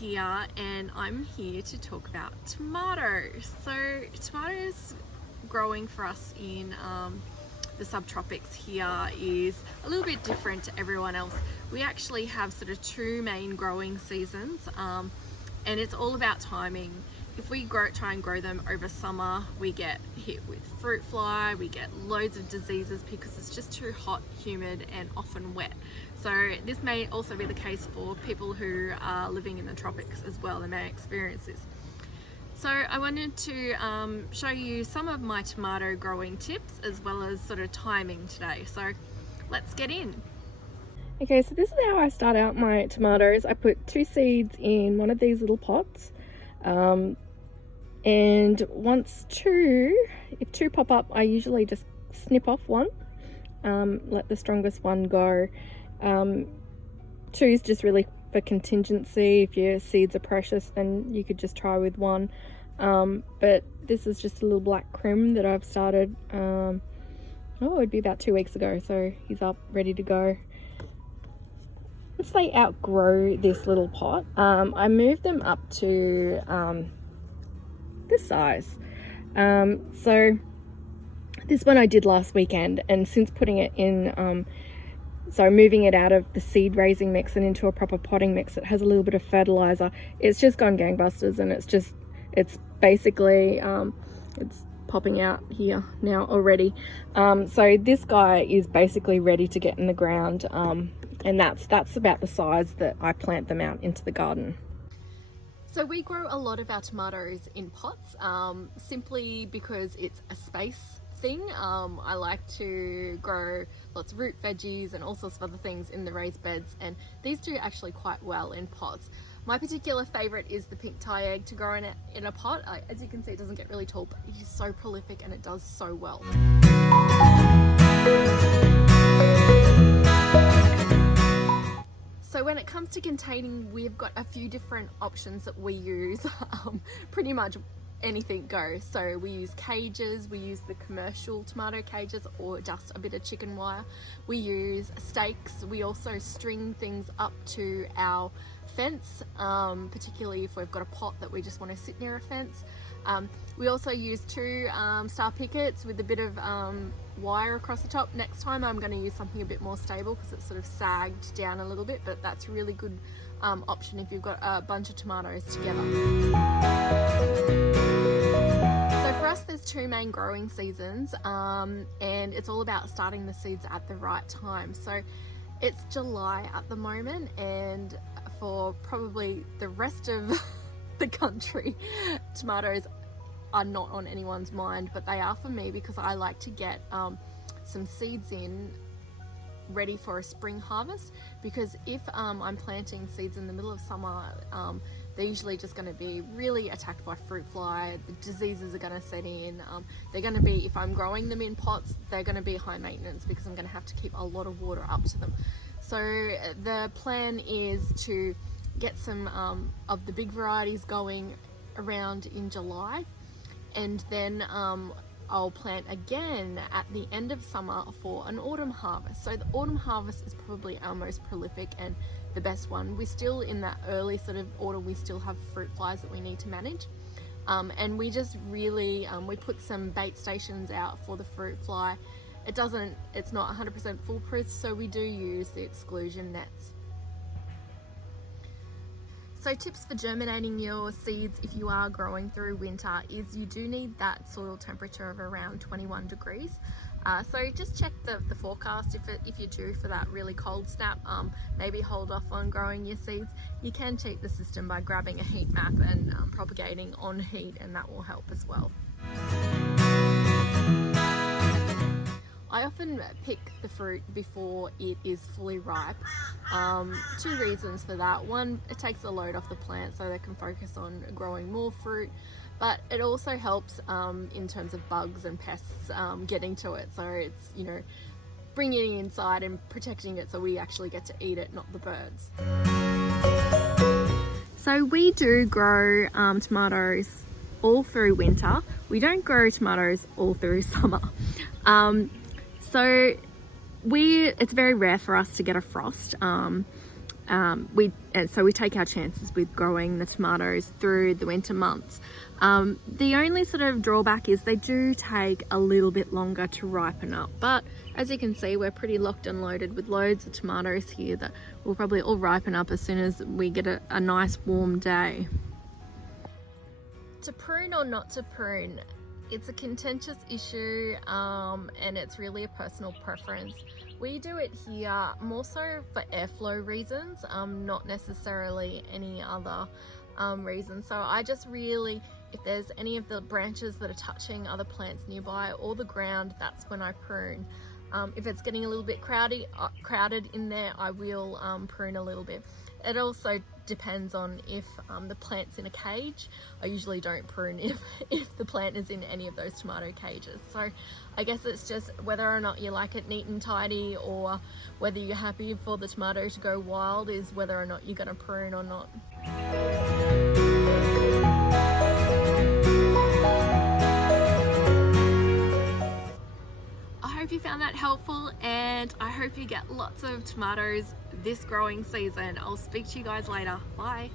here, and I'm here to talk about tomatoes. So tomatoes growing for us in the subtropics here is a little bit different to everyone else. We actually have sort of two main growing seasons, and it's all about timing. If we try and grow them over summer, we get hit with fruit fly, we get loads of diseases because it's just too hot, humid, and often wet. So this may also be the case for people who are living in the tropics as well. They may experience this. So I wanted to show you some of my tomato growing tips as well as sort of timing today. So let's get in. Okay, so this is how I start out my tomatoes. I put 2 seeds in one of these little pots. And if 2 pop up, I usually just snip off one, let the strongest one go. 2 is just really for contingency. If your seeds are precious, then you could just try with 1. But this is just a little black crim that I've started, it'd be about 2 weeks ago, so he's up, ready to go. Once they outgrow this little pot, I move them up to this size. So this one I did last weekend, and since putting it in, moving it out of the seed raising mix and into a proper potting mix that has a little bit of fertilizer, it's just gone gangbusters, and it's basically it's popping out here now already. So this guy is basically ready to get in the ground, and that's about the size that I plant them out into the garden. So we grow a lot of our tomatoes in pots, simply because it's a space thing. I like to grow lots of root veggies and all sorts of other things in the raised beds, and these do actually quite well in pots. My particular favourite is the pink Thai egg to grow in a pot. As you can see, it doesn't get really tall, but it is so prolific and it does so well. So when it comes to containing, we've got a few different options that we use. Pretty much anything goes. So we use cages, we use the commercial tomato cages, or just a bit of chicken wire. We use stakes. We also string things up to our fence, particularly if we've got a pot that we just want to sit near a fence. We also use 2 star pickets with a bit of wire across the top. Next time I'm going to use something a bit more stable because it's sort of sagged down a little bit, but that's a really good option if you've got a bunch of tomatoes together. So for us, there's 2 main growing seasons, and it's all about starting the seeds at the right time. So it's July at the moment, and for probably the rest of the country, tomatoes are not on anyone's mind, but they are for me because I like to get some seeds in ready for a spring harvest, because if I'm planting seeds in the middle of summer, they're usually just going to be really attacked by fruit fly. The diseases are going to set in. They're going to be, if I'm growing them in pots, they're going to be high maintenance because I'm going to have to keep a lot of water up to them. So the plan is to get some of the big varieties going around in July, and then I'll plant again at the end of summer for an autumn harvest. So the autumn harvest is probably our most prolific and the best one. We're still in that early sort of autumn, we still have fruit flies that we need to manage. And we just really, we put some bait stations out for the fruit fly. It's not 100% foolproof, so we do use the exclusion nets. So tips for germinating your seeds if you are growing through winter is you do need that soil temperature of around 21 degrees. So just check the forecast if you're due for that really cold snap. Maybe hold off on growing your seeds. You can cheat the system by grabbing a heat map and propagating on heat, and that will help as well. I often pick the fruit before it is fully ripe. 2 reasons for that. One, it takes a load off the plant so they can focus on growing more fruit, but it also helps in terms of bugs and pests getting to it. So it's, bringing it inside and protecting it so we actually get to eat it, not the birds. So we do grow tomatoes all through winter. We don't grow tomatoes all through summer. So it's very rare for us to get a frost. so we take our chances with growing the tomatoes through the winter months. The only sort of drawback is they do take a little bit longer to ripen up, but as you can see, we're pretty locked and loaded with loads of tomatoes here that will probably all ripen up as soon as we get a nice warm day. To prune or not to prune, it's a contentious issue, and it's really a personal preference. We do it here more so for airflow reasons, not necessarily any other reason. So I just really, if there's any of the branches that are touching other plants nearby or the ground, that's when I prune. If it's getting a little bit crowded in there, I will prune a little bit. It also depends on if the plant's in a cage. I usually don't prune if the plant is in any of those tomato cages. So I guess it's just whether or not you like it neat and tidy, or whether you're happy for the tomato to go wild, is whether or not you're going to prune or not. I hope you found that helpful, and I hope you get lots of tomatoes this growing season. I'll speak to you guys later. Bye.